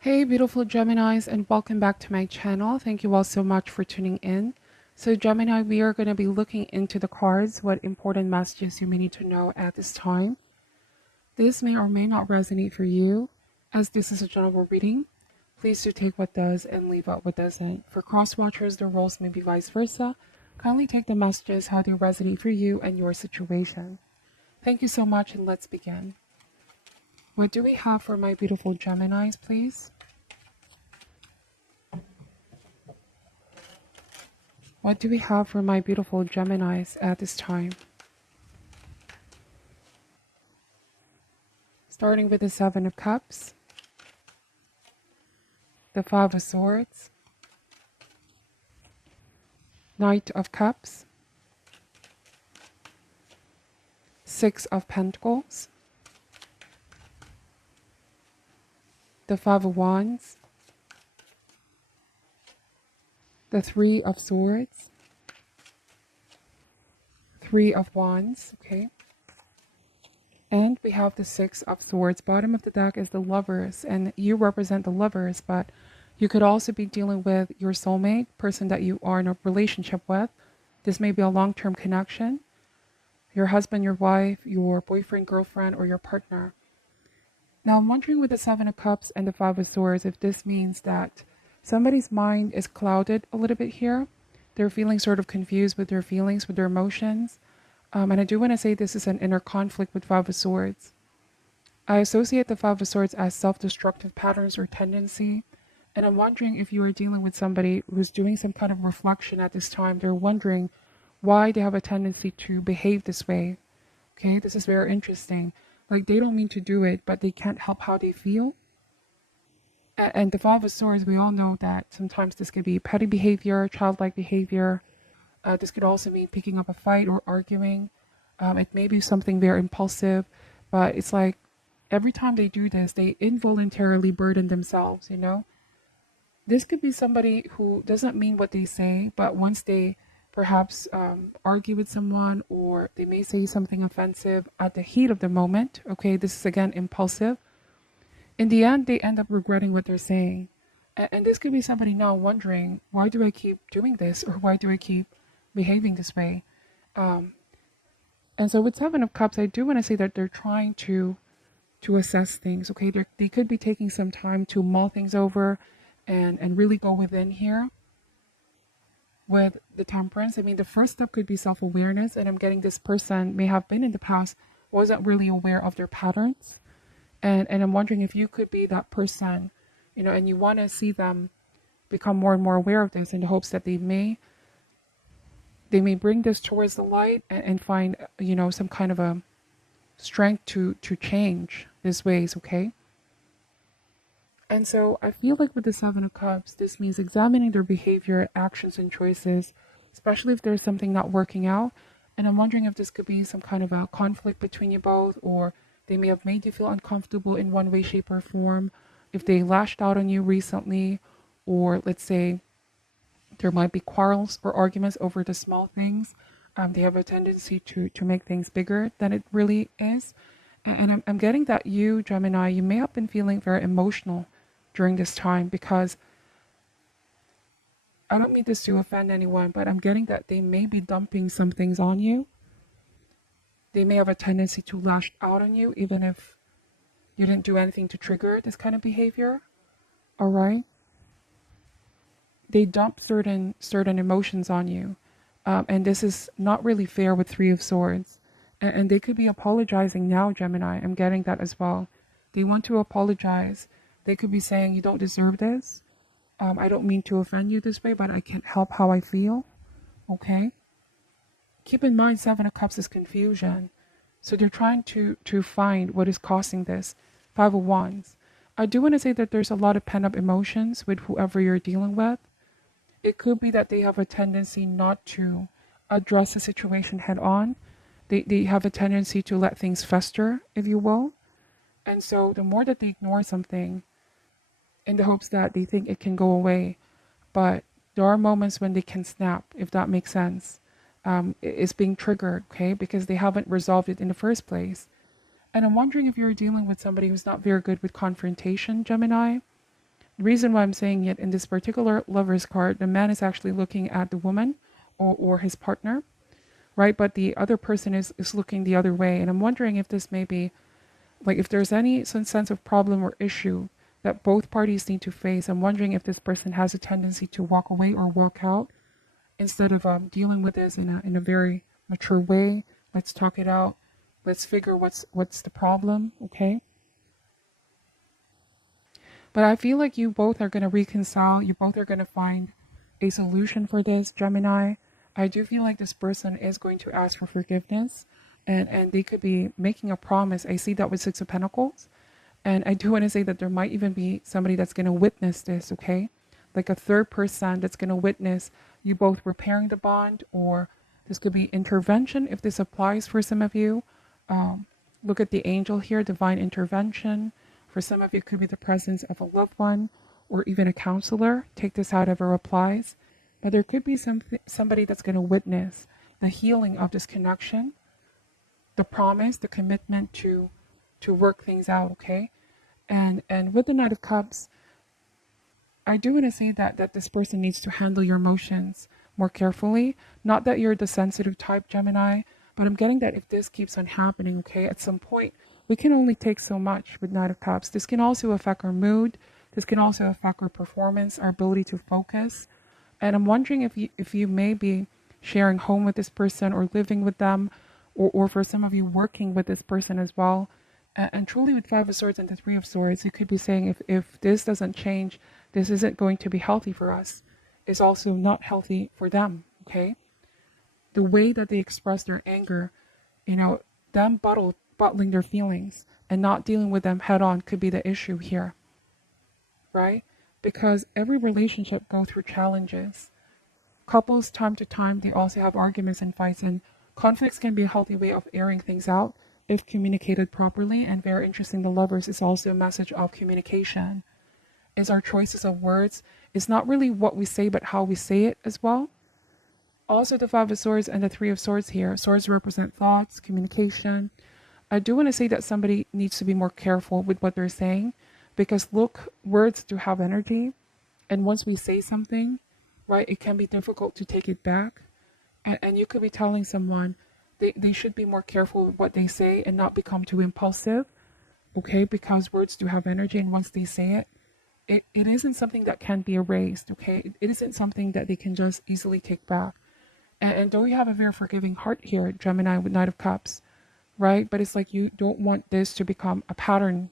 Hey, beautiful Geminis, and welcome back to my channel. Thank you all so much for tuning in. So, Gemini, we are going to be looking into the cards, what important messages you may need to know at this time. This may or may not resonate for you, as this is a general reading. Please do take what does and leave out what doesn't. For cross-watchers, the roles may be vice versa. Kindly take the messages how they resonate for you and your situation. Thank you so much, and let's begin. What do we have for my beautiful Geminis, please? What do we have for my beautiful Geminis at this time? Starting with the Seven of Cups, the Five of Swords, Knight of Cups, Six of Pentacles, the Five of Wands, the Three of Swords, Three of Wands, okay? And we have the Six of Swords. Bottom of the deck is the Lovers, and you represent the Lovers, but you could also be dealing with your soulmate, person that you are in a relationship with. This may be a long-term connection. Your husband, your wife, your boyfriend, girlfriend, or your partner. Now, I'm wondering with the Seven of Cups and the Five of Swords if this means that somebody's mind is clouded a little bit here. They're feeling sort of confused with their feelings, with their emotions. And I do want to say this is an inner conflict with Five of Swords. I associate the Five of Swords as self-destructive patterns or tendency. And I'm wondering if you are dealing with somebody who's doing some kind of reflection at this time. They're wondering why they have a tendency to behave this way. Okay, this is very interesting. Like they don't mean to do it, but they can't help how they feel. And the Five of Swords, we all know that sometimes this could be petty behavior, childlike behavior. This could also mean picking up a fight or arguing. It may be something very impulsive, but it's like every time they do this, they involuntarily burden themselves, you know? This could be somebody who doesn't mean what they say, but once they perhaps argue with someone or they may say something offensive at the heat of the moment, okay, this is again impulsive. In the end, they end up regretting what they're saying. And this could be somebody now wondering, why do I keep doing this? Or why do I keep behaving this way? And so with Seven of Cups, I do want to say that they're trying to assess things, okay? They could be taking some time to mull things over and really go within here. With the Temperance, I mean, the first step could be self-awareness, and I'm getting this person may have been in the past, wasn't really aware of their patterns. And I'm wondering if you could be that person, you know, and you want to see them become more and more aware of this in the hopes that they may bring this towards the light and find, you know, some kind of a strength to change these ways, okay? And so I feel like with the Seven of Cups, this means examining their behavior, actions, and choices, especially if there's something not working out. And I'm wondering if this could be some kind of a conflict between you both, or they may have made you feel uncomfortable in one way, shape, or form. If they lashed out on you recently, or let's say there might be quarrels or arguments over the small things. They have a tendency to make things bigger than it really is. And I'm getting that you, Gemini, you may have been feeling very emotional during this time because I don't mean this to offend anyone, but I'm getting that they may be dumping some things on you. They may have a tendency to lash out on you, even if you didn't do anything to trigger this kind of behavior. All right. They dump certain emotions on you. And this is not really fair with Three of Swords. And they could be apologizing now, Gemini. I'm getting that as well. They want to apologize. They could be saying, you don't deserve this. I don't mean to offend you this way, but I can't help how I feel. Okay? Keep in mind, Seven of Cups is confusion. So they're trying to find what is causing this. Five of Wands. I do want to say that there's a lot of pent-up emotions with whoever you're dealing with. It could be that they have a tendency not to address the situation head on. They have a tendency to let things fester, if you will. And so the more that they ignore something in the hopes that they think it can go away, but there are moments when they can snap, if that makes sense. It's being triggered, okay, because they haven't resolved it in the first place. And I'm wondering if you're dealing with somebody who's not very good with confrontation, Gemini. reason why I'm saying it in this particular Lover's card, the man is actually looking at the woman or his partner, right? But the other person is looking the other way. And I'm wondering if this may be, like, if there's any some sense of problem or issue that both parties need to face. I'm wondering if this person has a tendency to walk away or walk out instead of dealing with this in a very mature way. Let's talk it out. Let's figure what's the problem, okay? But I feel like you both are going to reconcile. You both are going to find a solution for this, Gemini. I do feel like this person is going to ask for forgiveness, and they could be making a promise. I see that with Six of Pentacles. And I do want to say that there might even be somebody that's going to witness this, okay? Like a third person that's going to witness you both repairing the bond, or this could be intervention if this applies for some of you. Look at the angel here, divine intervention. For some of you, it could be the presence of a loved one or even a counselor. Take this however applies. But there could be somebody that's going to witness the healing of this connection, the promise, the commitment to work things out, okay? And with the Knight of Cups, I do want to say that this person needs to handle your emotions more carefully. Not that you're the sensitive type, Gemini, but I'm getting that if this keeps on happening, okay, at some point, we can only take so much with Knight of Cups. This can also affect our mood. This can also affect our performance, our ability to focus. And I'm wondering if you may be sharing home with this person or living with them, or for some of you working with this person as well. And truly with Five of Swords and the Three of Swords, you could be saying if this doesn't change, this isn't going to be healthy for us. It's also not healthy for them, okay? The way that they express their anger, them bottling their feelings and not dealing with them head on could be the issue here, right? Because every relationship goes through challenges. Couples, time to time, they also have arguments and fights, and conflicts can be a healthy way of airing things out if communicated properly. And very interesting, the Lovers is also a message of communication. Is our choices of words. It's not really what we say, but how we say it as well. Also, the Five of Swords and the Three of Swords here. Swords represent thoughts, communication. I do want to say that somebody needs to be more careful with what they're saying, because look, words do have energy. And once we say something, right, it can be difficult to take it back. And you could be telling someone they should be more careful with what they say and not become too impulsive, okay? Because words do have energy, and once they say it isn't something that can be erased, okay? It isn't something that they can just easily take back. And though you have a very forgiving heart here, Gemini, with Knight of Cups, right? But it's like you don't want this to become a pattern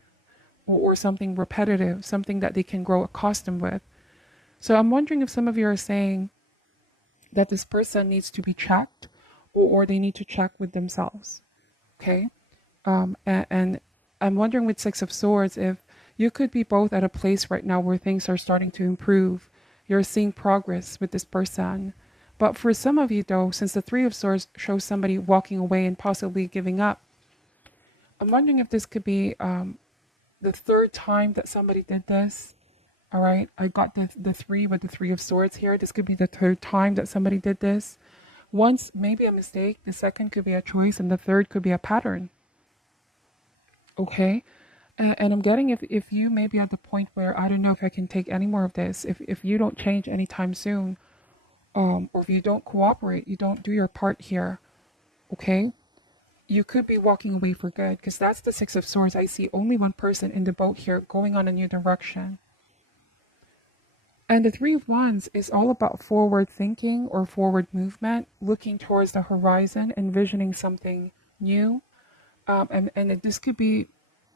or something repetitive, something that they can grow accustomed with. So I'm wondering if some of you are saying that this person needs to be checked, or they need to check with themselves, okay? And I'm wondering with Six of Swords, if you could be both at a place right now where things are starting to improve. You're seeing progress with this person. But for some of you though, since the Three of Swords shows somebody walking away and possibly giving up, I'm wondering if this could be the third time that somebody did this. All right, I got the three with the Three of Swords here. This could be the third time that somebody did this. Once, maybe a mistake. The second could be a choice, and the third could be a pattern. Okay, and I'm getting if you may be at the point where I don't know if I can take any more of this. If you don't change anytime soon, or if you don't cooperate, you don't do your part here, okay, you could be walking away for good, because that's the Six of Swords. I see only one person in the boat here going on a new direction. And the Three of Wands is all about forward thinking or forward movement, looking towards the horizon, envisioning something new. And this could be,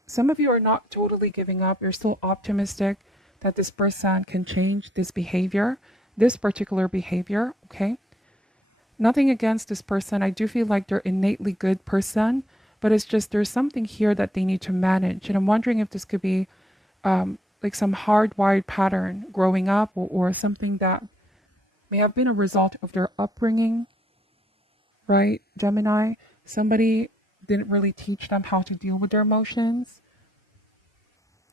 some of you are not totally giving up. You're still optimistic that this person can change this behavior, this particular behavior, okay? Nothing against this person. I do feel like they're innately good person, but it's just there's something here that they need to manage. And I'm wondering if this could be like some hardwired pattern growing up, or something that may have been a result of their upbringing, right, Gemini? Somebody didn't really teach them how to deal with their emotions,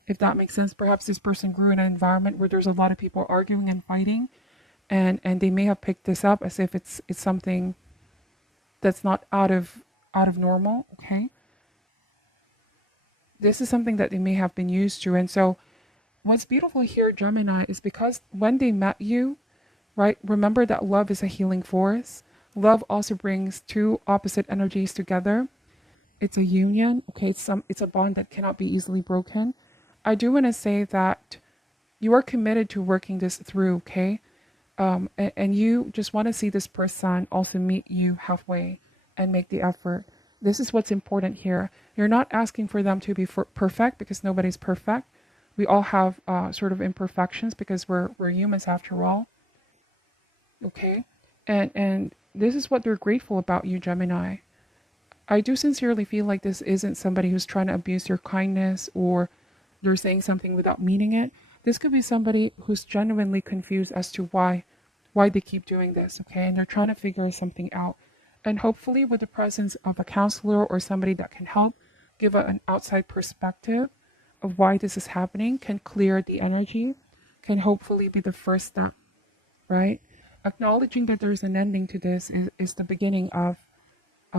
if that makes sense. Perhaps this person grew in an environment where there's a lot of people arguing and fighting, and they may have picked this up as if it's something that's not out of normal, okay? This is something that they may have been used to. And so what's beautiful here, Gemini, is because when they met you, right, remember that love is a healing force. Love also brings two opposite energies together. It's a union, okay? It's a bond that cannot be easily broken. I do want to say that you are committed to working this through, okay? And you just want to see this person also meet you halfway and make the effort. This is what's important here. You're not asking for them to be perfect, because nobody's perfect. We all have sort of imperfections because we're humans after all. Okay, and this is what they're grateful about you, Gemini. I do sincerely feel like this isn't somebody who's trying to abuse your kindness, or they're saying something without meaning it. This could be somebody who's genuinely confused as to why they keep doing this, okay? And they're trying to figure something out. And hopefully with the presence of a counselor or somebody that can help give an outside perspective of why this is happening, can clear the energy, can hopefully be the first step, right? Acknowledging that there's an ending to this is the beginning of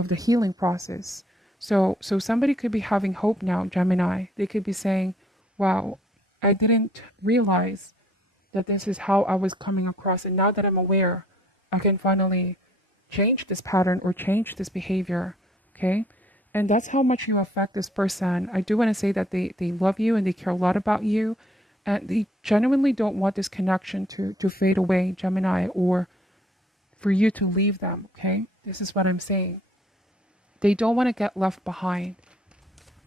the healing process. So somebody could be having hope now, Gemini. They could be saying, wow, I didn't realize that this is how I was coming across. And now that I'm aware, I can finally change this pattern or change this behavior. Okay. And that's how much you affect this person. I do want to say that they love you and they care a lot about you. And they genuinely don't want this connection to fade away, Gemini, or for you to leave them. Okay. This is what I'm saying. They don't want to get left behind.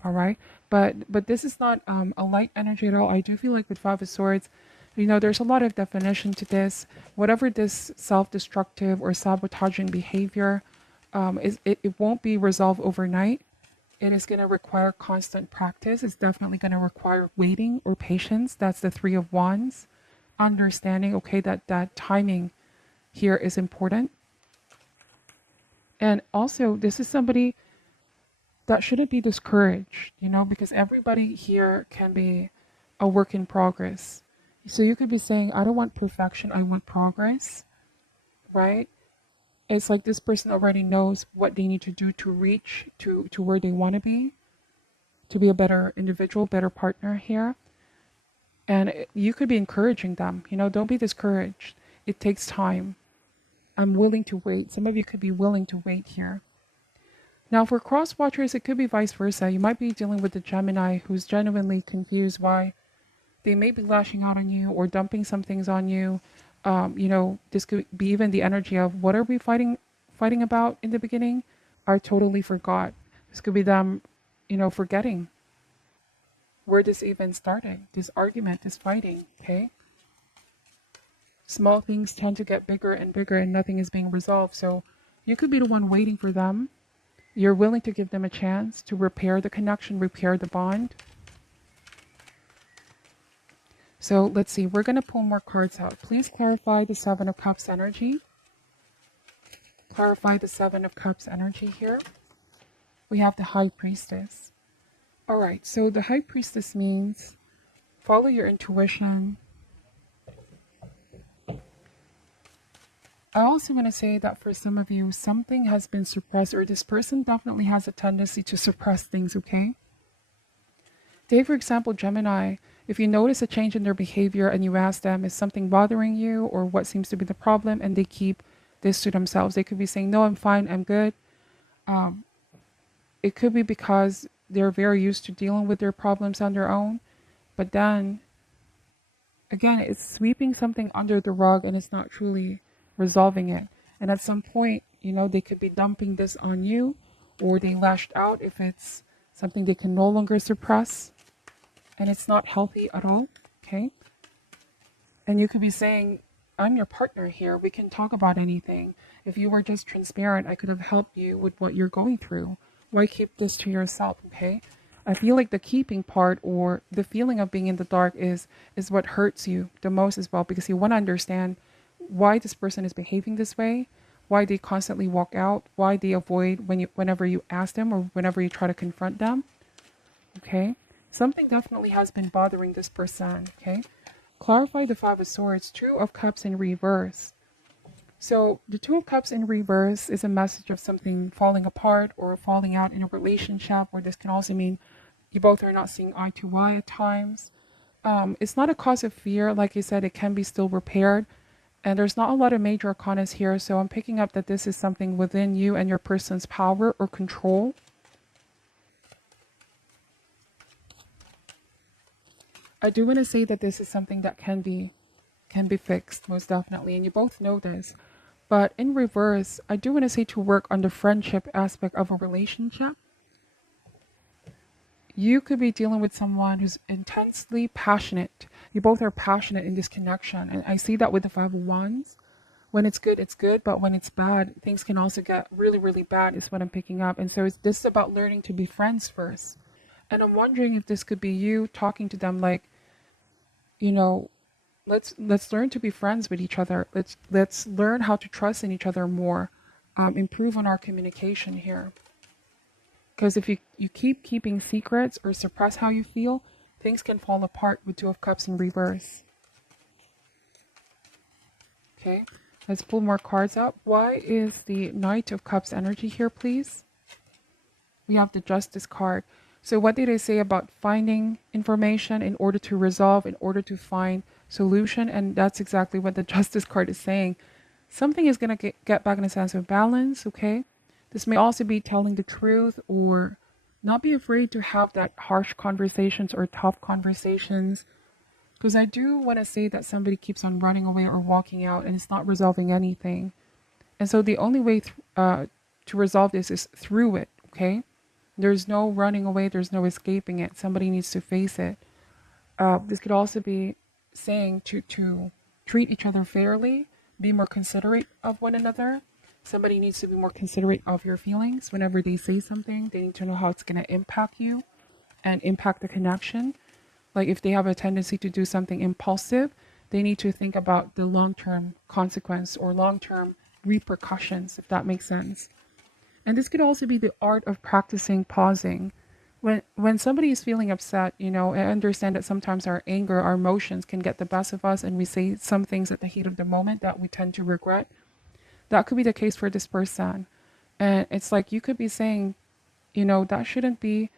All right. But this is not a light energy at all. I do feel like with Five of Swords, there's a lot of definition to this. Whatever this self-destructive or sabotaging behavior, it won't be resolved overnight. It is going to require constant practice. It's definitely going to require waiting or patience. That's the Three of Wands. Understanding, okay, that timing here is important. And also, this is somebody that shouldn't be discouraged, because everybody here can be a work in progress. So you could be saying, I don't want perfection, I want progress, right? It's like this person already knows what they need to do to reach to where they want to be a better individual, better partner here. And you could be encouraging them, don't be discouraged. It takes time. I'm willing to wait. Some of you could be willing to wait here. Now, for cross watchers, it could be vice versa. You might be dealing with a Gemini who's genuinely confused why they may be lashing out on you or dumping some things on you. This could be even the energy of, what are we fighting about in the beginning? I totally forgot. This could be them, forgetting where this even started, this argument, this fighting, okay? Small things tend to get bigger and bigger and nothing is being resolved. So you could be the one waiting for them. You're willing to give them a chance to repair the connection, repair the bond. So let's see, we're going to pull more cards out. Please clarify the Seven of Cups energy. Clarify the Seven of Cups energy here. We have the High Priestess. All right, so the High Priestess means follow your intuition. I also want to say that for some of you, something has been suppressed, or this person definitely has a tendency to suppress things, okay? Say, for example, Gemini, if you notice a change in their behavior and you ask them, is something bothering you, or what seems to be the problem, and they keep this to themselves. They could be saying, no, I'm fine, I'm good. It could be because they're very used to dealing with their problems on their own. But then, again, it's sweeping something under the rug and it's not truly resolving it. And at some point, they could be dumping this on you, or they lashed out if it's something they can no longer suppress. And it's not healthy at all, okay? And you could be saying, I'm your partner here. We can talk about anything. If you were just transparent, I could have helped you with what you're going through. Why keep this to yourself, okay? I feel like the keeping part, or the feeling of being in the dark, is what hurts you the most as well, because you want to understand why this person is behaving this way, why they constantly walk out, why they avoid whenever you ask them or whenever you try to confront them, okay? Something definitely has been bothering this person, okay? Clarify the Five of Swords, Two of Cups in reverse. So the Two of Cups in reverse is a message of something falling apart or falling out in a relationship, or this can also mean you both are not seeing eye to eye at times. It's not a cause of fear. Like I said, it can be still repaired. And there's not a lot of major arcanas here. So I'm picking up that this is something within you and your person's power or control. I do want to say that this is something that can be fixed, most definitely. And you both know this. But in reverse, I do want to say to work on the friendship aspect of a relationship. You could be dealing with someone who's intensely passionate. You both are passionate in this connection. And I see that with the Five of Wands. When it's good, it's good. But when it's bad, things can also get really, really bad is what I'm picking up. And so this is about learning to be friends first. And I'm wondering if this could be you talking to them like, you know, let's learn to be friends with each other. Let's learn how to trust in each other more. Improve on our communication here. Because if you keep keeping secrets or suppress how you feel, things can fall apart with Two of Cups in reverse. Okay, let's pull more cards up. Why is the Knight of Cups energy here, please? We have the Justice card. So what did I say about finding information in order to resolve, in order to find solution? And that's exactly what the Justice card is saying. Something is going to get back in a sense of balance, okay? This may also be telling the truth or not be afraid to have that harsh conversations or tough conversations. Because I do want to say that somebody keeps on running away or walking out and it's not resolving anything. And so the only way to resolve this is through it, okay? There's no running away. There's no escaping it. Somebody needs to face it. This could also be saying to treat each other fairly, be more considerate of one another. Somebody needs to be more considerate of your feelings whenever they say something. They need to know how it's going to impact you and impact the connection. Like if they have a tendency to do something impulsive, they need to think about the long-term consequence or long-term repercussions, if that makes sense. And this could also be the art of practicing pausing. When somebody is feeling upset, I understand that sometimes our anger, our emotions can get the best of us and we say some things at the heat of the moment that we tend to regret. That could be the case for this person. And it's like you could be saying, that shouldn't be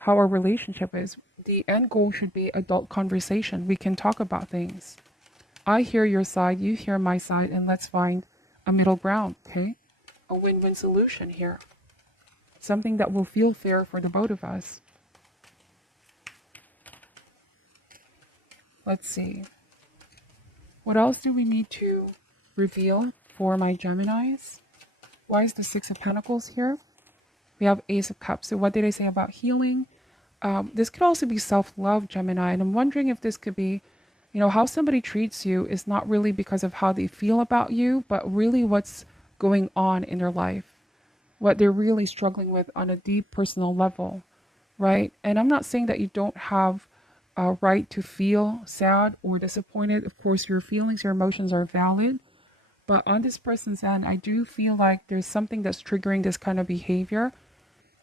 how our relationship is. The end goal should be adult conversation. We can talk about things. I hear your side, you hear my side, and let's find a middle ground, okay? A win-win solution here. Something that will feel fair for the both of us. Let's see. What else do we need to reveal for my Geminis? Why is the Six of Pentacles here? We have Ace of Cups. So what did I say about healing? This could also be self-love, Gemini. And I'm wondering if this could be, how somebody treats you is not really because of how they feel about you, but really what's going on in their life, what they're really struggling with on a deep personal level, right? And I'm not saying that you don't have a right to feel sad or disappointed. Of course, your feelings, your emotions are valid. But on this person's end, I do feel like there's something that's triggering this kind of behavior.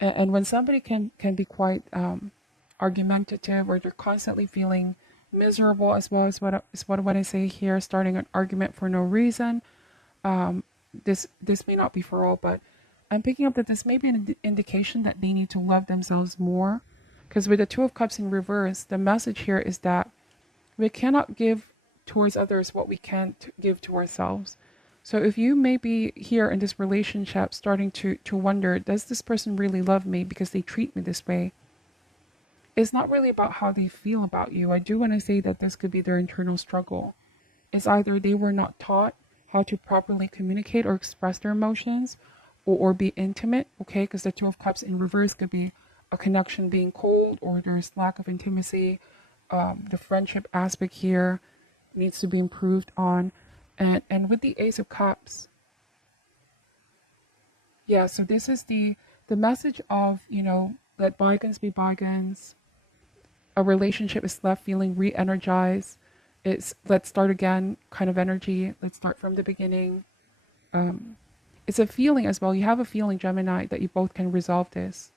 And when somebody can be quite argumentative or they're constantly feeling miserable, as well as what I say here, starting an argument for no reason, this may not be for all, but I'm picking up that this may be an indication that they need to love themselves more. Because with the Two of Cups in reverse, the message here is that we cannot give towards others what we can't give to ourselves. So if you may be here in this relationship starting to wonder, does this person really love me because they treat me this way? It's not really about how they feel about you. I do want to say that this could be their internal struggle. It's either they were not taught how to properly communicate or express their emotions or be intimate, okay? Because the Two of Cups in reverse could be a connection being cold or there's lack of intimacy. The friendship aspect here needs to be improved on. And with the Ace of Cups, yeah, so this is the message of, let bygones be bygones. A relationship is left feeling re-energized. It's let's start again kind of energy. Let's start from the beginning. It's a feeling as well. You have a feeling, Gemini, that you both can resolve this.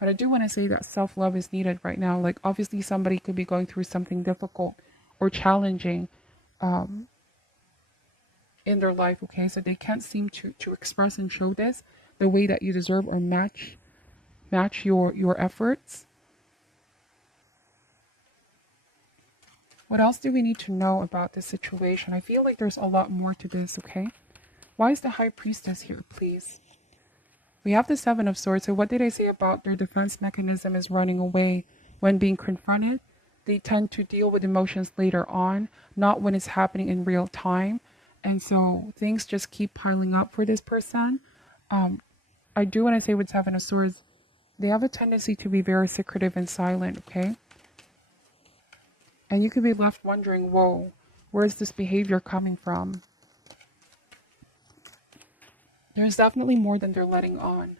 But I do want to say that self-love is needed right now. Like obviously somebody could be going through something difficult or challenging in their life, okay? So they can't seem to express and show this the way that you deserve or match your efforts. What else do we need to know about this situation? I feel like there's a lot more to this, okay? Why is the High Priestess here, please? We have the Seven of Swords. So what did I say about their defense mechanism is running away when being confronted? They tend to deal with emotions later on, not when it's happening in real time. And so things just keep piling up for this person. I do want to say with Seven of Swords, they have a tendency to be very secretive and silent, okay? And you could be left wondering, whoa, where's this behavior coming from? There's definitely more than they're letting on.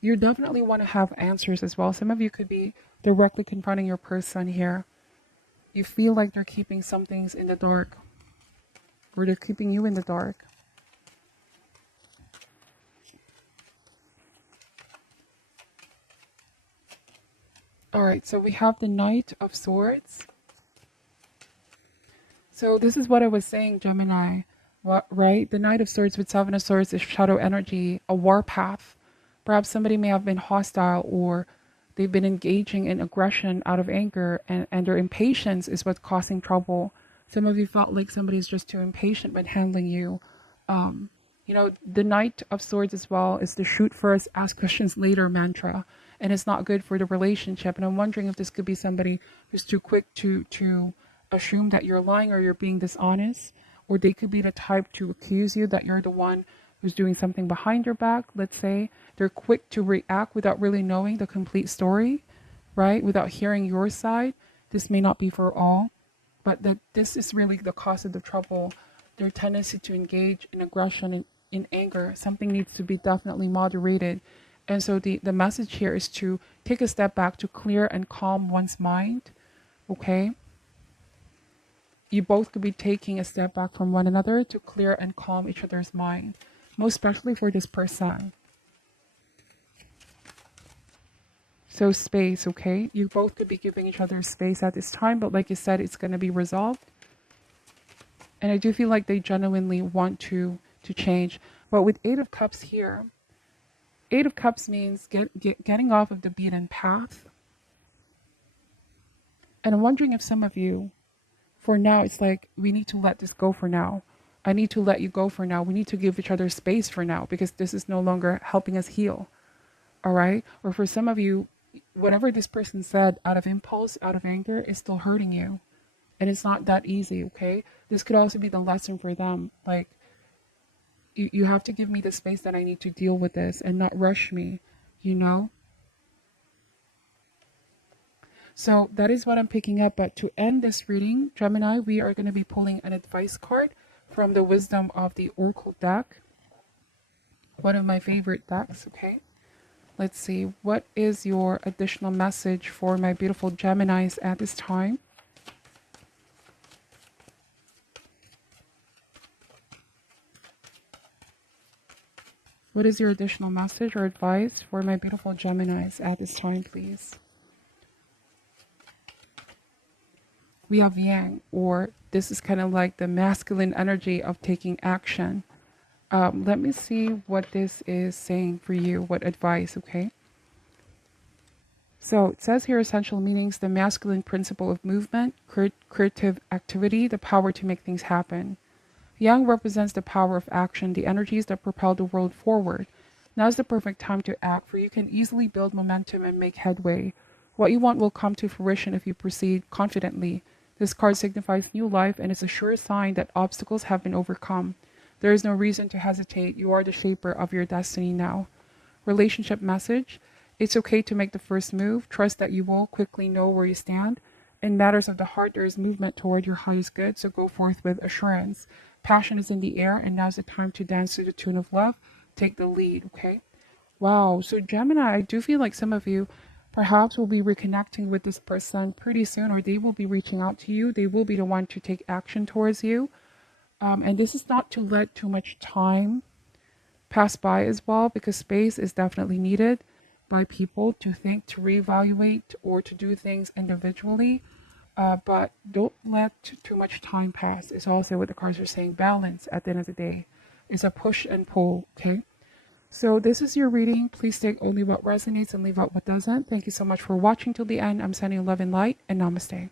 You definitely want to have answers as well. Some of you could be directly confronting your person here. You feel like they're keeping some things in the dark, or they're keeping you in the dark. All right, so we have the Knight of Swords. So this is what I was saying, Gemini, right? The Knight of Swords with Seven of Swords is shadow energy, a warpath. Perhaps somebody may have been hostile, or they've been engaging in aggression out of anger, and their impatience is what's causing trouble. Some of you felt like somebody's just too impatient when handling you. You know, the Knight of Swords as well is the shoot first, ask questions later mantra. And it's not good for the relationship. And I'm wondering if this could be somebody who's too quick to assume that you're lying or you're being dishonest. Or they could be the type to accuse you that you're the one who's doing something behind your back, let's say. They're quick to react without really knowing the complete story, right? Without hearing your side. This may not be for all, but this is really the cause of the trouble. Their tendency to engage in aggression and in anger. Something needs to be definitely moderated. And so the message here is to take a step back to clear and calm one's mind, okay? You both could be taking a step back from one another to clear and calm each other's mind, most especially for this person. So space, okay? You both could be giving each other space at this time, but like you said, it's going to be resolved. And I do feel like they genuinely want to change. But with Eight of Cups here, Eight of Cups means getting off of the beaten path. And I'm wondering if some of you, for now, it's like, we need to let this go for now. I need to let you go for now. We need to give each other space for now, because this is no longer helping us heal. All right? Or for some of you, whatever this person said out of impulse, out of anger, is still hurting you. And it's not that easy, okay? This could also be the lesson for them. Like, you have to give me the space that I need to deal with this and not rush me, you know? So that is what I'm picking up. But to end this reading, Gemini, we are going to be pulling an advice card from the Wisdom of the Oracle deck. One of my favorite decks, okay? Let's see. What is your additional message for my beautiful Geminis at this time? What is your additional message or advice for my beautiful Geminis at this time, please? We have Yang, or this is kind of like the masculine energy of taking action. Let me see what this is saying for you, what advice, okay? So it says here essential meanings, the masculine principle of movement, creative activity, the power to make things happen. Yang represents the power of action, the energies that propel the world forward. Now is the perfect time to act, for you can easily build momentum and make headway. What you want will come to fruition if you proceed confidently. This card signifies new life and is a sure sign that obstacles have been overcome. There is no reason to hesitate. You are the shaper of your destiny now. Relationship message. It's okay to make the first move. Trust that you will quickly know where you stand. In matters of the heart, there is movement toward your highest good, so go forth with assurance. Passion is in the air, and now's the time to dance to the tune of love. Take the lead, okay? Wow, so Gemini, I do feel like some of you perhaps will be reconnecting with this person pretty soon, or they will be reaching out to you. They will be the one to take action towards you. And this is not to let too much time pass by as well, because space is definitely needed by people to think, to reevaluate, or to do things individually. But don't let too much time pass. It's also what the cards are saying. Balance at the end of the day. It's a push and pull, okay? So this is your reading. Please take only what resonates and leave out what doesn't. Thank you so much for watching till the end. I'm sending love and light, and namaste.